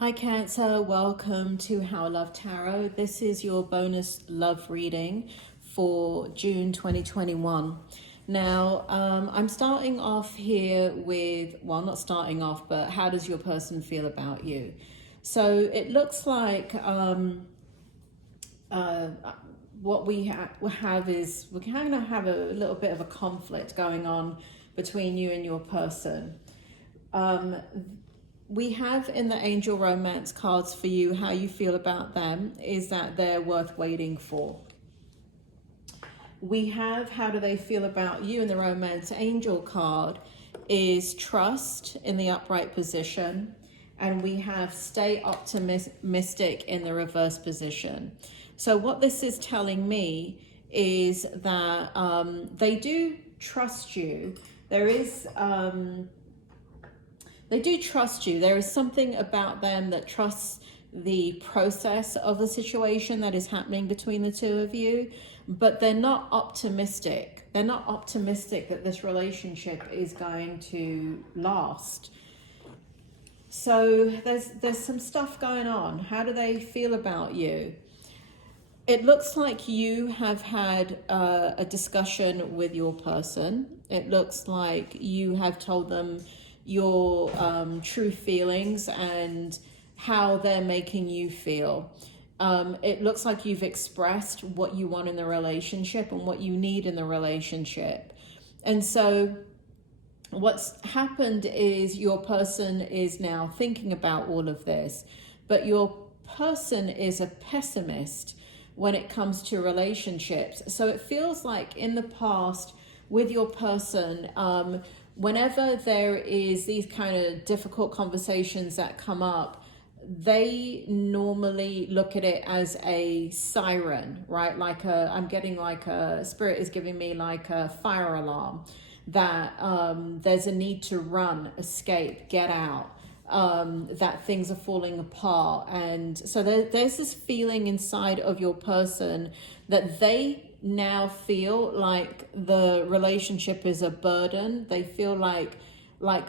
Hi Cancer, welcome to How Love Tarot. This is your bonus love reading for June 2021. Now, I'm starting off here with, well, not starting off, but how does your person feel about you? So it looks like what we have is we're kind of have a little bit of a conflict going on between you and your person. We have in the angel romance cards for you how you feel about them is that they're worth waiting for. We have how do they feel about you in the romance angel card is trust in the upright position, and we have stay optimistic in the reverse position. So what this is telling me is that they do trust you. They do trust you. There is something about them that trusts the process of the situation that is happening between the two of you, but they're not optimistic. They're not optimistic that this relationship is going to last. So there's some stuff going on. How do they feel about you? It looks like you have had a discussion with your person. It looks like you have told them your true feelings and how they're making you feel. It looks like you've expressed what you want in the relationship and what you need in the relationship. And so what's happened is your person is now thinking about all of this, but your person is a pessimist when it comes to relationships. So it feels like in the past with your person, whenever there is these kind of difficult conversations that come up, they normally look at it as a siren, right? Like I'm getting like a spirit is giving me like a fire alarm that there's a need to run, escape, get out, that things are falling apart. And so there's this feeling inside of your person that they now feel like the relationship is a burden. They feel like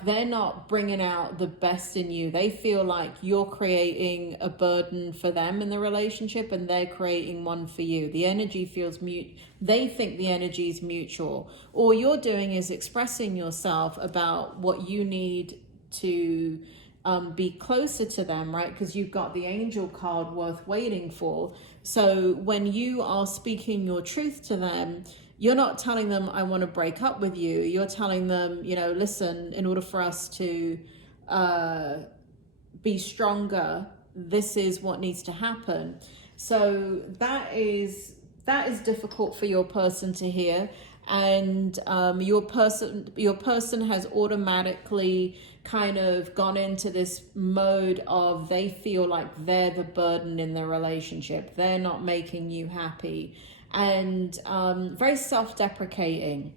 they're not bringing out the best in you. They feel like you're creating a burden for them in the relationship and they're creating one for you. The energy feels they think the energy is mutual. All you're doing is expressing yourself about what you need to be closer to them, right? Because you've got the angel card worth waiting for. So when you are speaking your truth to them, you're not telling them, I want to break up with you. You're telling them, you know, listen, in order for us to be stronger, this is what needs to happen. So that is difficult for your person to hear. And your person has automatically kind of gone into this mode of they feel like they're the burden in the relationship. They're not making you happy, and very self-deprecating.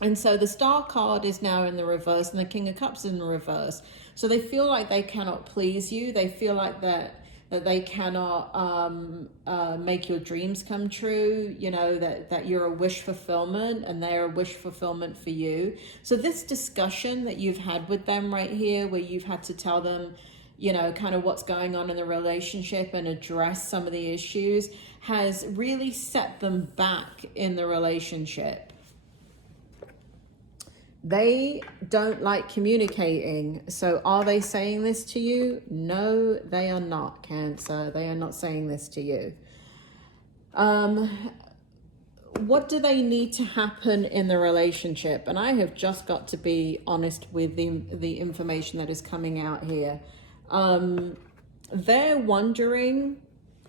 And so the Star card is now in the reverse and the King of Cups is in the reverse. So they feel like they cannot please you. They feel like that they cannot make your dreams come true, you know, that you're a wish fulfillment and they're a wish fulfillment for you. So this discussion that you've had with them right here, where you've had to tell them, you know, kind of what's going on in the relationship and address some of the issues, has really set them back in the relationship. They don't like communicating. So are they saying this to you? No, they are not, Cancer. They are not saying this to you. What do they need to happen in the relationship? And I have just got to be honest with the information that is coming out here. They're wondering,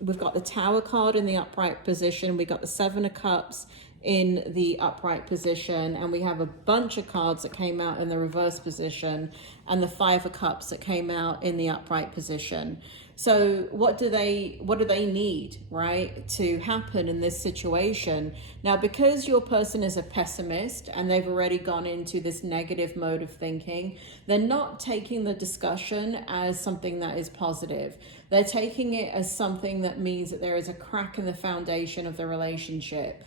we've got the Tower card in the upright position. We got the Seven of Cups in the upright position, and we have a bunch of cards that came out in the reverse position, and the Five of Cups that came out in the upright position. So what do they need, right, to happen in this situation? Now, because your person is a pessimist and they've already gone into this negative mode of thinking, they're not taking the discussion as something that is positive. They're taking it as something that means that there is a crack in the foundation of the relationship.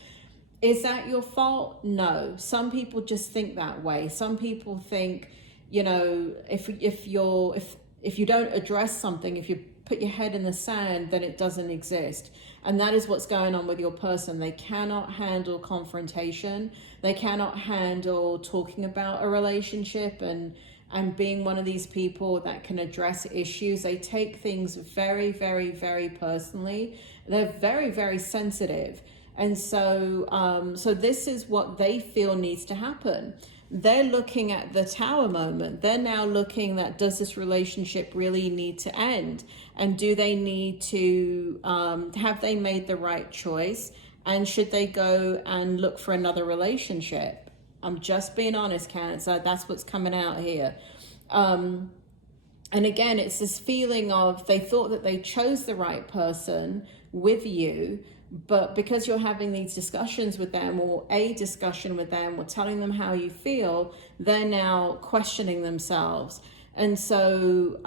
Is that your fault? No. Some people just think that way. Some people think, you know, if if you don't address something, if you put your head in the sand, then it doesn't exist. And that is what's going on with your person. They cannot handle confrontation. They cannot handle talking about a relationship and being one of these people that can address issues. They take things very, very, very personally. They're very, very sensitive. And so, so this is what they feel needs to happen. They're looking at the tower moment. They're now looking at, does this relationship really need to end? And do they need to, have they made the right choice? And should they go and look for another relationship? I'm just being honest, Cancer. That's what's coming out here. And again, it's this feeling of they thought that they chose the right person with you, but because you're having these discussions with them, or a discussion with them, or telling them how you feel, they're now questioning themselves. And so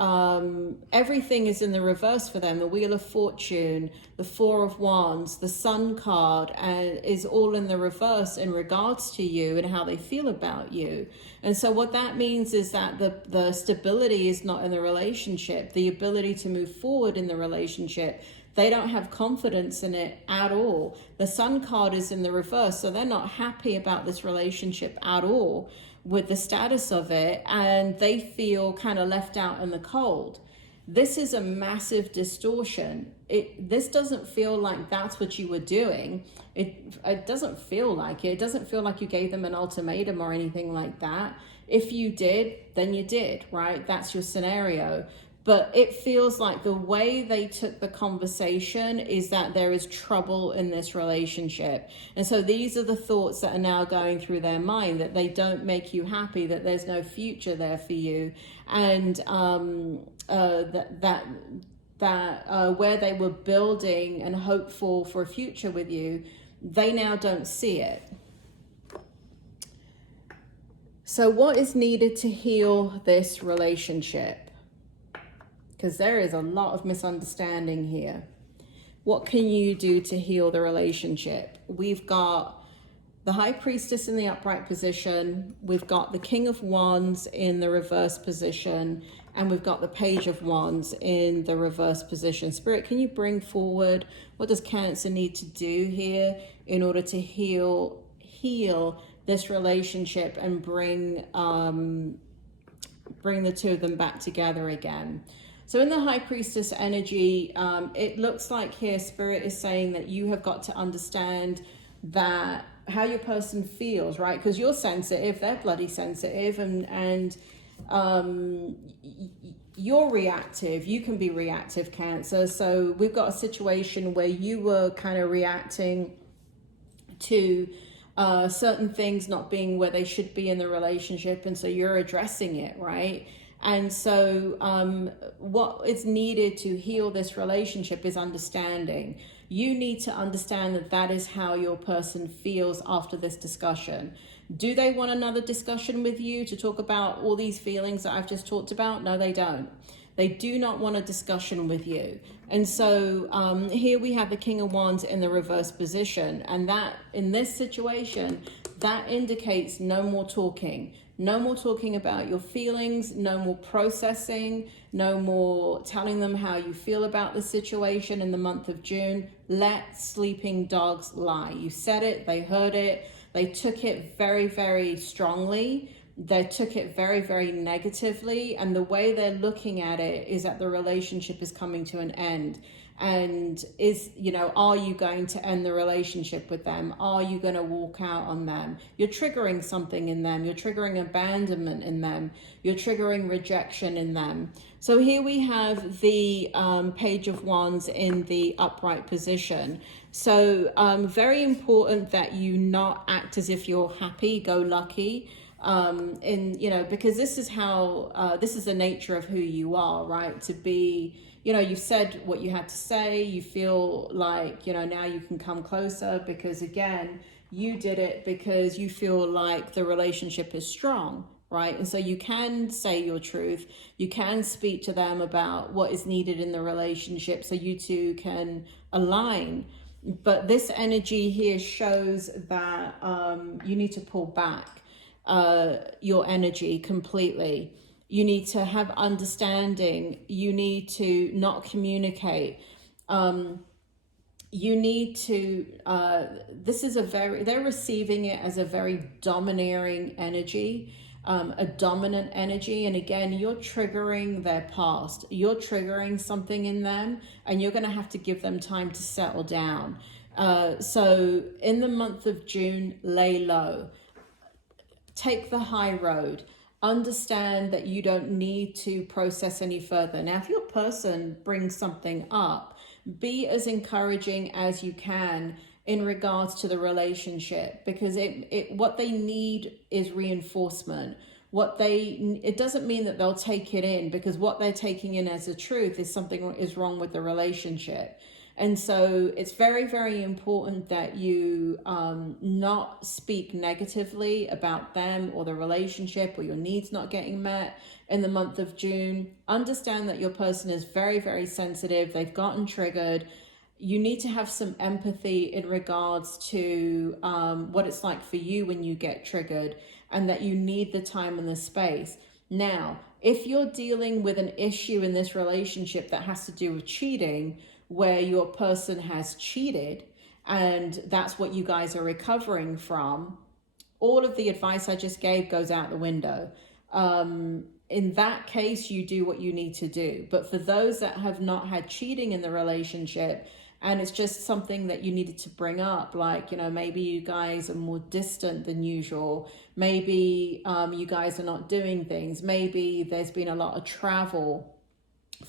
everything is in the reverse for them. The Wheel of Fortune, the Four of Wands, the Sun card is all in the reverse in regards to you and how they feel about you. And so what that means is that the stability is not in the relationship, the ability to move forward in the relationship. They don't have confidence in it at all. The Sun card is in the reverse, so they're not happy about this relationship at all with the status of it, and they feel kind of left out in the cold. This is a massive distortion. This doesn't feel like that's what you were doing. It doesn't feel like it. It doesn't feel like you gave them an ultimatum or anything like that. If you did, then you did, right? That's your scenario. But it feels like the way they took the conversation is that there is trouble in this relationship. And so these are the thoughts that are now going through their mind, that they don't make you happy, that there's no future there for you. And that where they were building and hopeful for a future with you, they now don't see it. So what is needed to heal this relationship? Because there is a lot of misunderstanding here. What can you do to heal the relationship? We've got the High Priestess in the upright position. We've got the King of Wands in the reverse position. And we've got the Page of Wands in the reverse position. Spirit, can you bring forward, what does Cancer need to do here in order to heal this relationship and bring the two of them back together again? So in the High Priestess energy, it looks like here Spirit is saying that you have got to understand that how your person feels, right? Because you're sensitive, they're bloody sensitive, and you're reactive. You can be reactive, Cancer. So we've got a situation where you were kind of reacting to certain things not being where they should be in the relationship, and so you're addressing it, right? And so what is needed to heal this relationship is understanding. You need to understand that that is how your person feels after this discussion. Do they want another discussion with you to talk about all these feelings that I've just talked about? No, they don't. They do not want a discussion with you. And so here we have the King of Wands in the reverse position. And that, in this situation, that indicates no more talking. No more talking about your feelings, no more processing, no more telling them how you feel about the situation in the month of June. Let sleeping dogs lie. You said it, they heard it, they took it very, very strongly. They took it very, very negatively. And the way they're looking at it is that the relationship is coming to an end. And are you going to end the relationship with them? Are you going to walk out on them? You're triggering something in them. You're triggering abandonment in them. You're triggering rejection in them. So here we have the Page of Wands in the upright position. So very important that you not act as if you're happy-go-lucky. Because this is how, this is the nature of who you are, right? To be, you've said what you had to say. You feel like, now you can come closer because, again, you did it because you feel like the relationship is strong, right? And so you can say your truth. You can speak to them about what is needed in the relationship so you two can align. But this energy here shows that you need to pull back your energy completely. You need to have understanding. You need to not communicate. You need to, this is a very, they're receiving it as a very domineering energy, a dominant energy. And again, you're triggering their past. You're triggering something in them, and you're going to have to give them time to settle down. So in the month of June, lay low. Take the high road. Understand that you don't need to process any further. Now, if your person brings something up, be as encouraging as you can in regards to the relationship, because what they need is reinforcement. It doesn't mean that they'll take it in, because what they're taking in as a truth is something is wrong with the relationship. And so it's very, very important that you not speak negatively about them or the relationship or your needs not getting met in the month of June. Understand that your person is very, very sensitive. They've gotten triggered. You need to have some empathy in regards to what it's like for you when you get triggered, and that you need the time and the space. Now, if you're dealing with an issue in this relationship that has to do with cheating, where your person has cheated and that's what you guys are recovering from, all of the advice I just gave goes out the window. In that case, you do what you need to do. But for those that have not had cheating in the relationship, and it's just something that you needed to bring up, like, you know, maybe you guys are more distant than usual. Maybe you guys are not doing things. Maybe there's been a lot of travel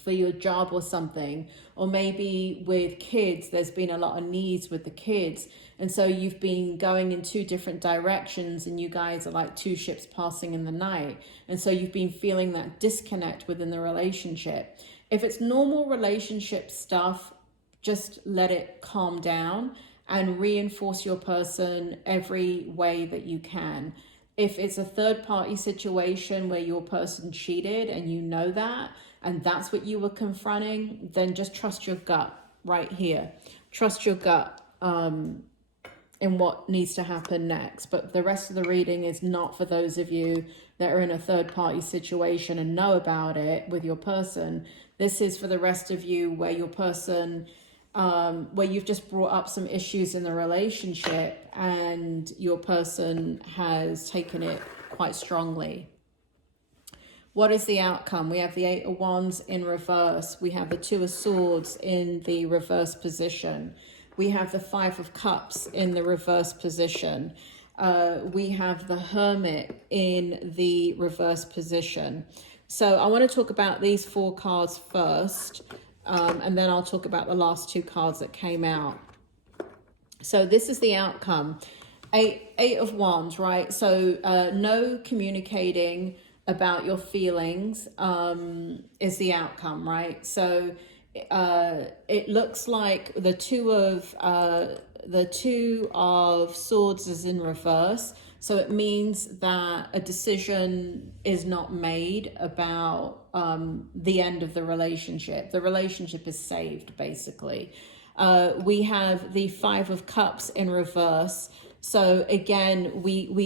for your job or something, or maybe with kids there's been a lot of needs with the kids, and so you've been going in two different directions, and you guys are like two ships passing in the night, and so you've been feeling that disconnect within the relationship. If it's normal relationship stuff, just let it calm down and reinforce your person every way that you can. If it's a third party situation where your person cheated and you know that, and that's what you were confronting, then just trust your gut right here. Trust your gut in what needs to happen next. But the rest of the reading is not for those of you that are in a third party situation and know about it with your person. This is for the rest of you where your person, where you've just brought up some issues in the relationship and your person has taken it quite strongly. What is the outcome? We have the Eight of Wands in reverse. We have the Two of Swords in the reverse position. We have the Five of Cups in the reverse position. We have the Hermit in the reverse position. So I want to talk about these four cards first, and then I'll talk about the last two cards that came out. So this is the outcome. Eight of Wands, right? So no communicating about your feelings is the outcome, right? So it looks like the Two of Swords is in reverse. So it means that a decision is not made about the end of the relationship. The relationship is saved, basically. We have the Five of Cups in reverse. So again,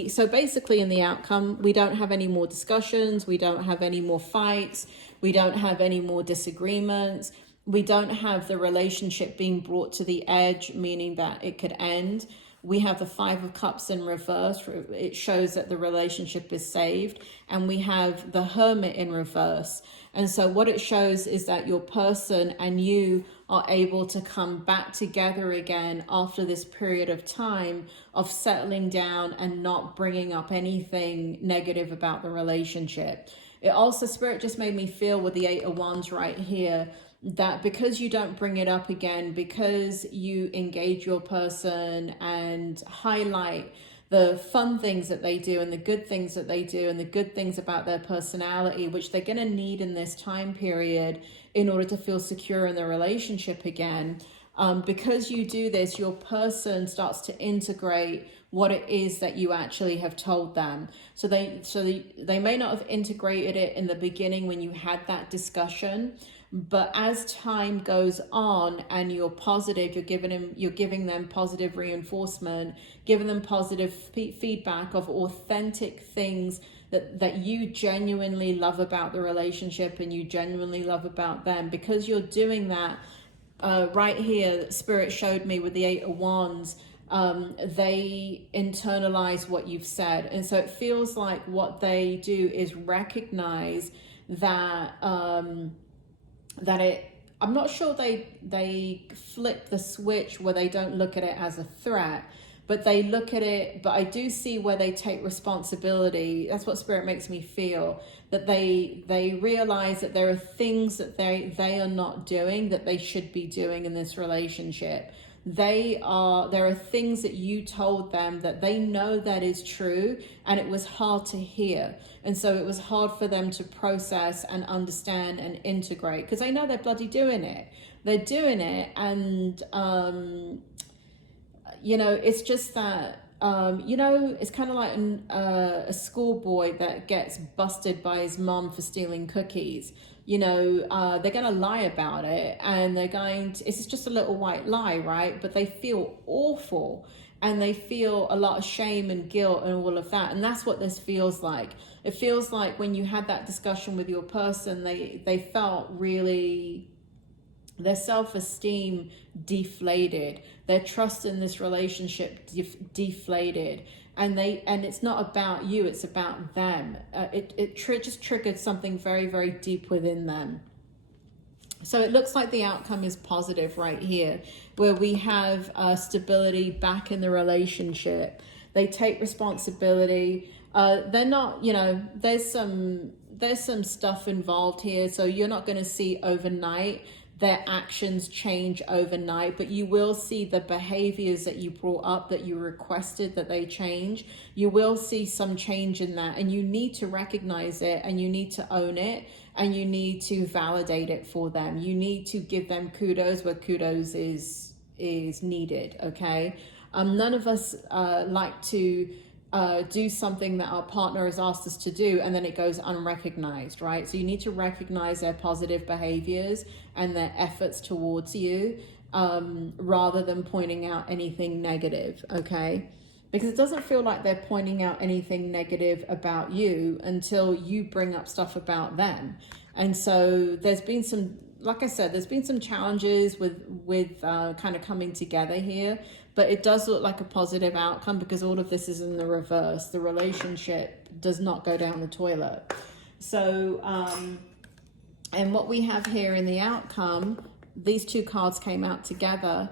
so basically in the outcome, we don't have any more discussions. We don't have any more fights. We don't have any more disagreements. We don't have the relationship being brought to the edge, meaning that it could end. We have the Five of Cups in reverse. It shows that the relationship is saved. And we have the Hermit in reverse. And so what it shows is that your person and you are able to come back together again after this period of time of settling down and not bringing up anything negative about the relationship. It also, Spirit just made me feel with the Eight of Wands right here, that because you don't bring it up again, because you engage your person and highlight the fun things that they do and the good things that they do and the good things about their personality, which they're going to need in this time period in order to feel secure in the relationship again. Because you do this, your person starts to integrate what it is that you actually have told them. So they may not have integrated it in the beginning when you had that discussion, but as time goes on and you're positive, you're giving them positive reinforcement, giving them positive feedback of authentic things that you genuinely love about the relationship and you genuinely love about them. Because you're doing that, right here, Spirit showed me with the Eight of Wands, they internalize what you've said. And so it feels like what they do is recognize that, I'm not sure they flip the switch where they don't look at it as a threat, but they look at it, but I do see where they take responsibility. That's what Spirit makes me feel, that they realize that there are things that they are not doing that they should be doing in this relationship. There are things that you told them that they know that is true, and it was hard to hear. And so it was hard for them to process and understand and integrate, because they know they're bloody doing it. They're doing it. And, it's just that, it's kind of like a schoolboy that gets busted by his mom for stealing cookies. They're going to lie about it, and it's just a little white lie, right? But they feel awful, and they feel a lot of shame and guilt and all of that. And that's what this feels like. It feels like when you had that discussion with your person, they felt really, their self-esteem deflated, their trust in this relationship deflated. And it's not about you, it's about them. It just triggered something very, very deep within them. So it looks like the outcome is positive right here, where we have stability back in the relationship. They take responsibility. They're not, there's some stuff involved here. So you're not going to see overnight their actions change overnight, but you will see the behaviors that you brought up, that you requested that they change. You will see some change in that, and you need to recognize it, and you need to own it, and you need to validate it for them. You need to give them kudos where kudos is needed, okay? None of us like to do something that our partner has asked us to do and then it goes unrecognized, right? So you need to recognize their positive behaviors and their efforts towards you, rather than pointing out anything negative, okay? Because it doesn't feel like they're pointing out anything negative about you until you bring up stuff about them. And so there's been some, like I said, there's been some challenges with kind of coming together here. But it does look like a positive outcome because all of this is in the reverse. The relationship does not go down the toilet. So, and what we have here in the outcome, these two cards came out together.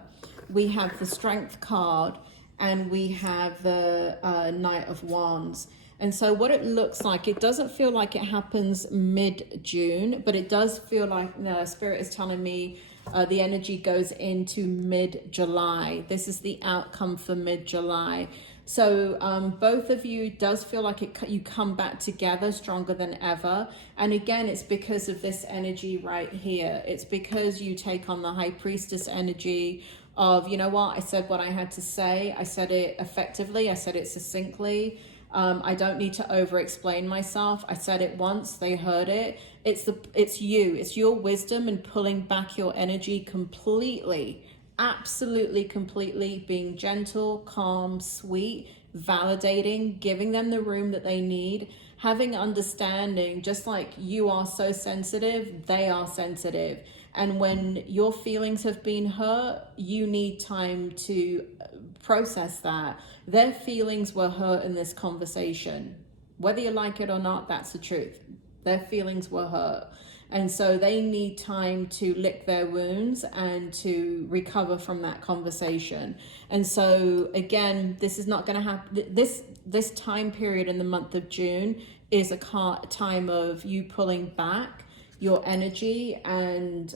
We have the Strength card and we have the Knight of Wands. And so what it looks like, it doesn't feel like it happens mid-June, but it does feel like the Spirit is telling me the energy goes into mid-July. This is the outcome for mid-July. So both of you does feel like you come back together stronger than ever. And again, it's because of this energy right here. It's because you take on the High Priestess energy of, you know what, I said what I had to say. I said it effectively. I said it succinctly. I don't need to over-explain myself. I said it once, they heard it. It's your wisdom and pulling back your energy completely, absolutely completely, being gentle, calm, sweet, validating, giving them the room that they need, having understanding. Just like you are so sensitive, they are sensitive. And when your feelings have been hurt, you need time to process that. Their feelings were hurt in this conversation. Whether you like it or not, that's the truth. Their feelings were hurt. And so they need time to lick their wounds and to recover from that conversation. And so again, this is not going to happen. This time period in the month of June is a time of you pulling back your energy and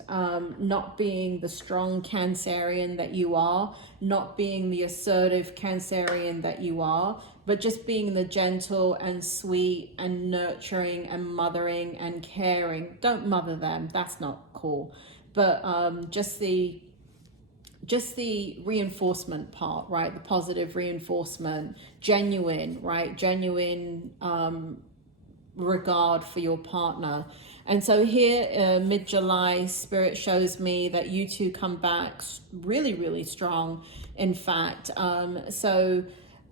not being the strong Cancerian that you are, not being the assertive Cancerian that you are, but just being the gentle and sweet and nurturing and mothering and caring. Don't mother them, that's not cool. But just the reinforcement part, right? The positive reinforcement, genuine, right? Genuine regard for your partner. And so here, mid-July, Spirit shows me that you two come back really, really strong, in fact. So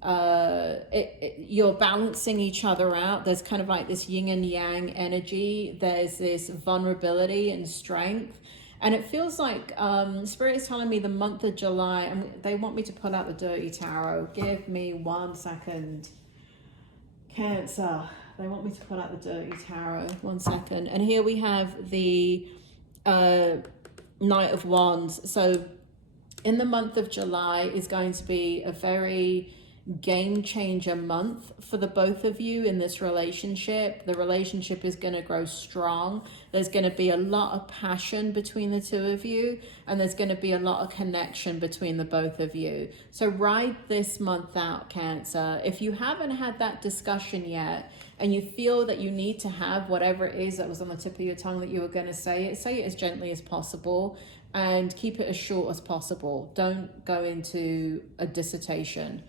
you're balancing each other out. There's kind of like this yin and yang energy. There's this vulnerability and strength. And it feels like Spirit is telling me the month of July, they want me to pull out the Dirty Tarot. Give me 1 second. Cancer. They want me to pull out the Dirty Tarot. 1 second. And here we have the Knight of Wands. So in the month of July is going to be a very game changer month for the both of you in this relationship. The relationship is going to grow strong. There's going to be a lot of passion between the two of you, and there's going to be a lot of connection between the both of you. So ride this month out, Cancer. If you haven't had that discussion yet and you feel that you need to have whatever it is that was on the tip of your tongue that you were going to say it as gently as possible and keep it as short as possible. Don't go into a dissertation.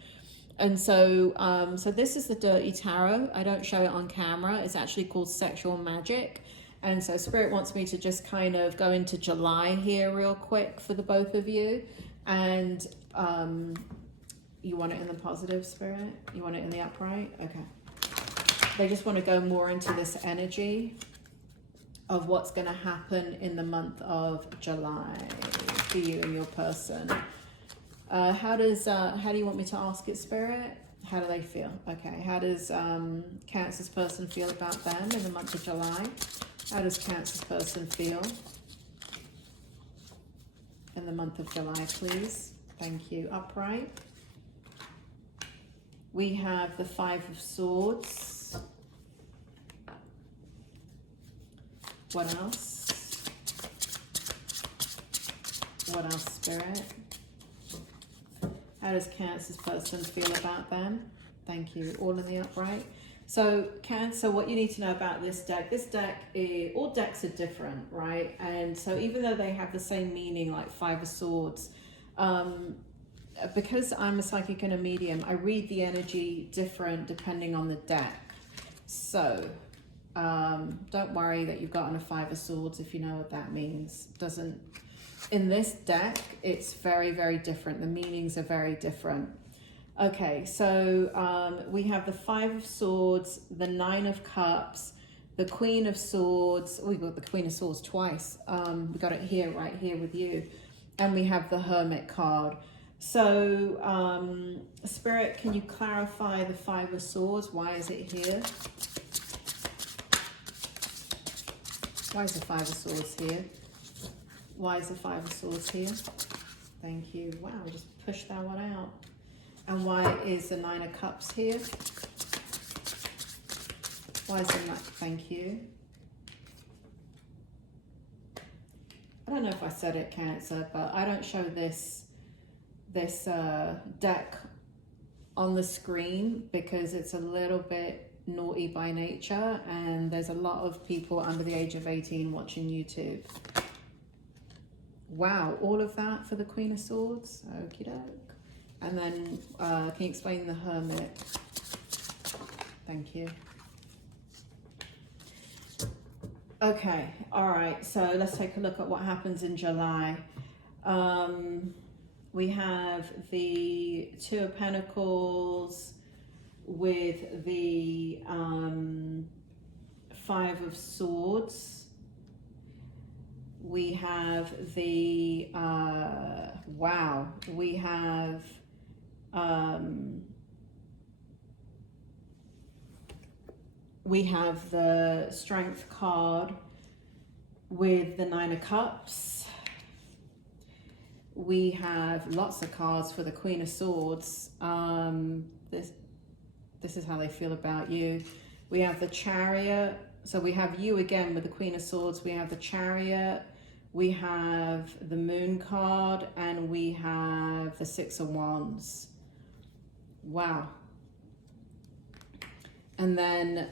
And so so this is the Dirty Tarot. I don't show it on camera. It's actually called Sexual Magic. And so Spirit wants me to just kind of go into July here real quick for the both of you. And you want it in the positive, Spirit? You want it in the upright? Okay. They just want to go more into this energy of what's going to happen in the month of July for you and your person. How do you want me to ask it, Spirit? How do they feel? Okay. How does Cancer's person feel about them in the month of July? How does Cancer's person feel in the month of July, please? Thank you. Upright. We have the Five of Swords. What else? What else, Spirit? How does Cancer's person feel about them? Thank you. All in the upright. So Cancer, what you need to know about this deck is, all decks are different, right? And so even though they have the same meaning, like Five of Swords, because I'm a psychic and a medium, I read the energy different depending on the deck. So don't worry that you've gotten a Five of Swords if you know what that means. In this deck, it's very, very different. The meanings are very different. Okay, so we have the Five of Swords, the Nine of Cups, the Queen of Swords. Oh, we got the Queen of Swords twice. We got it here, right here with you. And we have the Hermit card. So, Spirit, can you clarify the Five of Swords? Why is it here? Why is the Five of Swords here? Why is the Five of Swords here? Thank you. Wow, we just pushed that one out. And why is the Nine of Cups here? Why is the Nine? Thank you. I don't know if I said it, Cancer, but I don't show this deck on the screen because it's a little bit naughty by nature, and there's a lot of people under the age of 18 watching YouTube. Wow, all of that for the Queen of Swords? Okie doke. And then, can you explain the Hermit? Thank you. Okay, all right, so let's take a look at what happens in July. We have the Two of Pentacles with the Five of Swords. We have the, wow, we have, the Strength card with the Nine of Cups. We have lots of cards for the Queen of Swords. This is how they feel about you. We have the Chariot. So we have you again with the Queen of Swords. We have the Chariot. We have the Moon card, and we have the Six of Wands. Wow. And then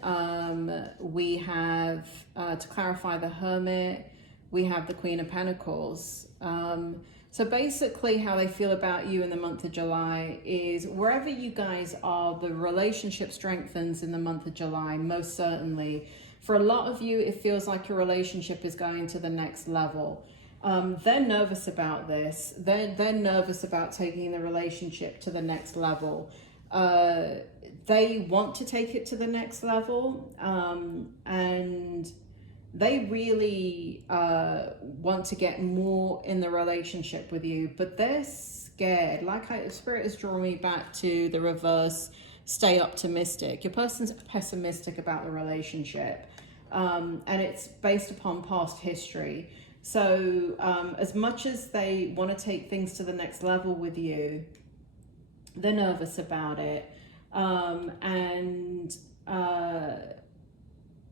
we have, to clarify the Hermit, we have the Queen of Pentacles. So basically how they feel about you in the month of July is wherever you guys are, the relationship strengthens in the month of July, most certainly. For a lot of you, it feels like your relationship is going to the next level. They're nervous about this. They're nervous about taking the relationship to the next level. They want to take it to the next level, and they really want to get more in the relationship with you, but they're scared. Spirit is drawing me back to the reverse. Stay optimistic. Your person's pessimistic about the relationship, and it's based upon past history. So as much as they want to take things to the next level with you, they're nervous about it.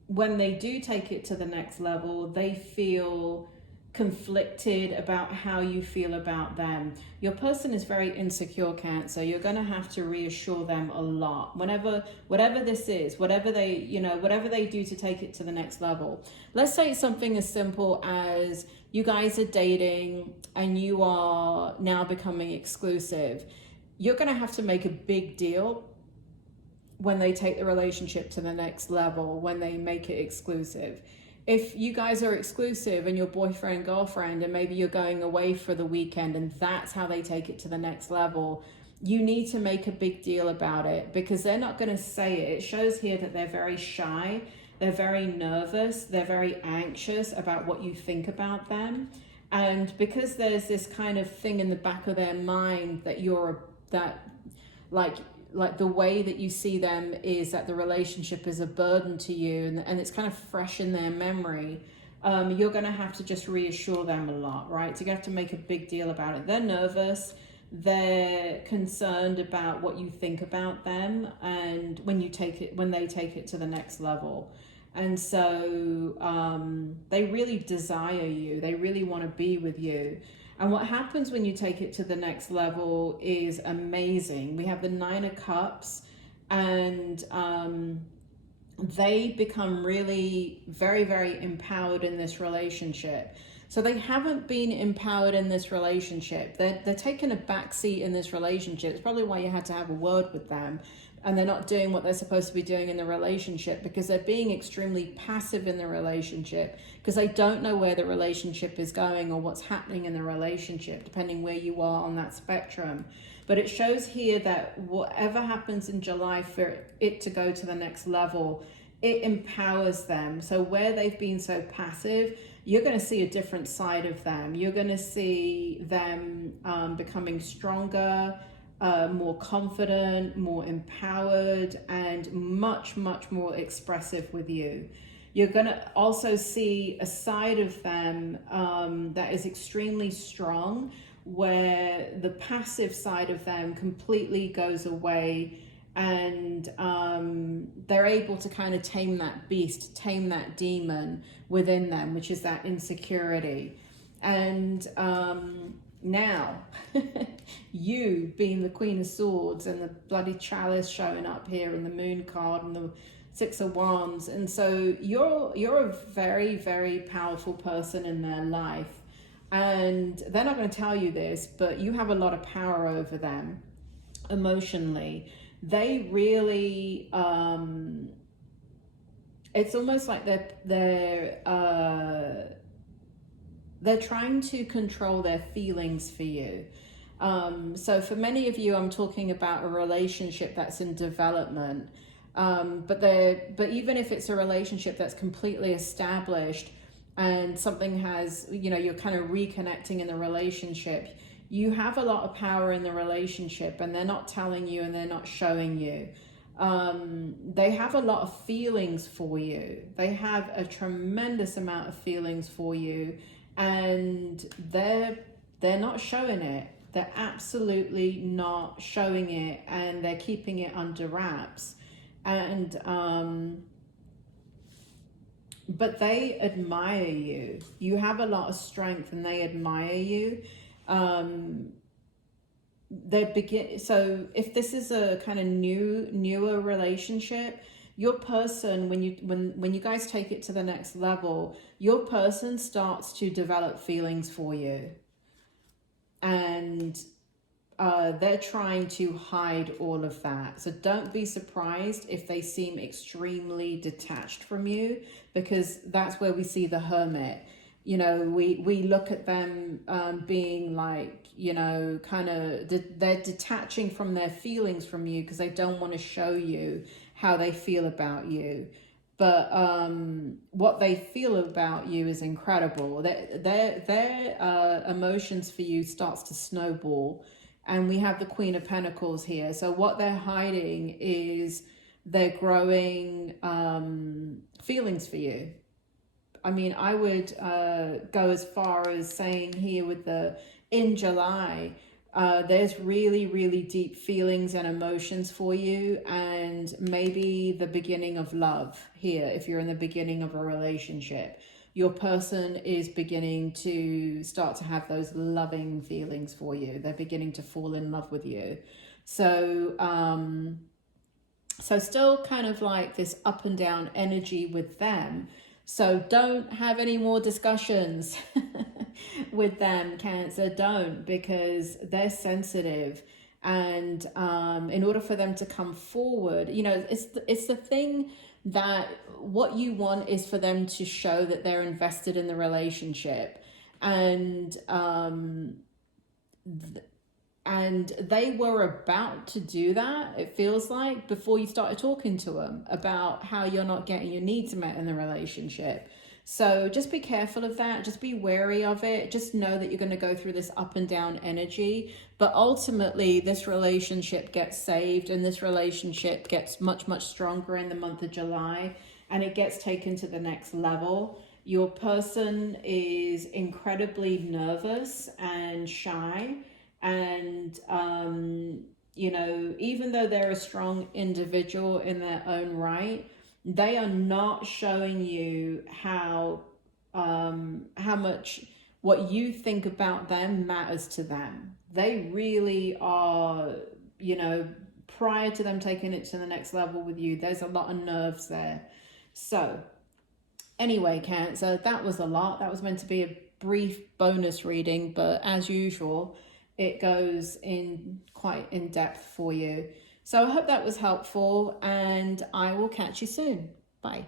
When they do take it to the next level, they feel conflicted about how you feel about them. Your person is very insecure, Cancer. You're going to have to reassure them a lot. Whatever this is, whatever they do to take it to the next level. Let's say something as simple as you guys are dating and you are now becoming exclusive. You're going to have to make a big deal when they take the relationship to the next level, when they make it exclusive. If you guys are exclusive and you're boyfriend, girlfriend, and maybe you're going away for the weekend and that's how they take it to the next level, you need to make a big deal about it, because they're not going to say it. It shows here that they're very shy, they're very nervous, they're very anxious about what you think about them. And because there's this kind of thing in the back of their mind that like the way that you see them is that the relationship is a burden to you, and it's kind of fresh in their memory, you're going to have to just reassure them a lot, right? So you have to make a big deal about it. They're nervous, they're concerned about what you think about them, and when they take it to the next level. And so they really desire you, they really want to be with you. And what happens when you take it to the next level is amazing. We have the 9 of Cups, and they become really very, very empowered in this relationship. So they haven't been empowered in this relationship. They're taking a backseat in this relationship. It's probably why you had to have a word with them. And they're not doing what they're supposed to be doing in the relationship, because they're being extremely passive in the relationship, because they don't know where the relationship is going or what's happening in the relationship, depending where you are on that spectrum. But it shows here that whatever happens in July for it to go to the next level, it empowers them. So where they've been so passive, you're going to see a different side of them. You're going to see them becoming stronger, more confident, more empowered, and much, much more expressive with you. You're going to also see a side of them that is extremely strong, where the passive side of them completely goes away, and they're able to kind of tame that beast, tame that demon within them, which is that insecurity. And now, you being the Queen of Swords and the bloody chalice showing up here, and the Moon card and the 6 of Wands, and so you're a very, very powerful person in their life, and they're not going to tell you this, but you have a lot of power over them emotionally. They really, it's almost like they're trying to control their feelings for you. So for many of you, I'm talking about a relationship that's in development. But even if it's a relationship that's completely established and something has, you're kind of reconnecting in the relationship, you have a lot of power in the relationship, and they're not telling you and they're not showing you. They have a lot of feelings for you. They have a tremendous amount of feelings for you, and they're not showing it. They're absolutely not showing it, and they're keeping it under wraps. And but they admire you. You have a lot of strength, and they admire you. So if this is a kind of newer relationship, your person, when you guys take it to the next level, your person starts to develop feelings for you, and they're trying to hide all of that. So don't be surprised if they seem extremely detached from you, because that's where we see the Hermit. You know, we look at them being like, you know, kind of, they're detaching from their feelings from you because they don't want to show you how they feel about you. But what they feel about you is incredible. Their emotions for you starts to snowball. And we have the Queen of Pentacles here. So what they're hiding is their growing feelings for you. I mean, I would go as far as saying here with the in July, there's really, really deep feelings and emotions for you, and maybe the beginning of love here if you're in the beginning of a relationship. Your person is beginning to start to have those loving feelings for you. They're beginning to fall in love with you. So, so still kind of like this up and down energy with them. So don't have any more discussions with them, Cancer. Don't, because they're sensitive. And in order for them to come forward, you know, it's the thing that what you want is for them to show that they're invested in the relationship. And they were about to do that, it feels like, before you started talking to them about how you're not getting your needs met in the relationship. So just be careful of that. Just be wary of it. Just know that you're going to go through this up and down energy. But ultimately, this relationship gets saved, and this relationship gets much, much stronger in the month of July, and it gets taken to the next level. Your person is incredibly nervous and shy. And, you know, even though they're a strong individual in their own right, they are not showing you how much what you think about them matters to them. They really are, you know, prior to them taking it to the next level with you, there's a lot of nerves there. So anyway, Cancer, that was a lot. That was meant to be a brief bonus reading, but as usual, it goes in quite in depth for you. So I hope that was helpful, and I will catch you soon. Bye.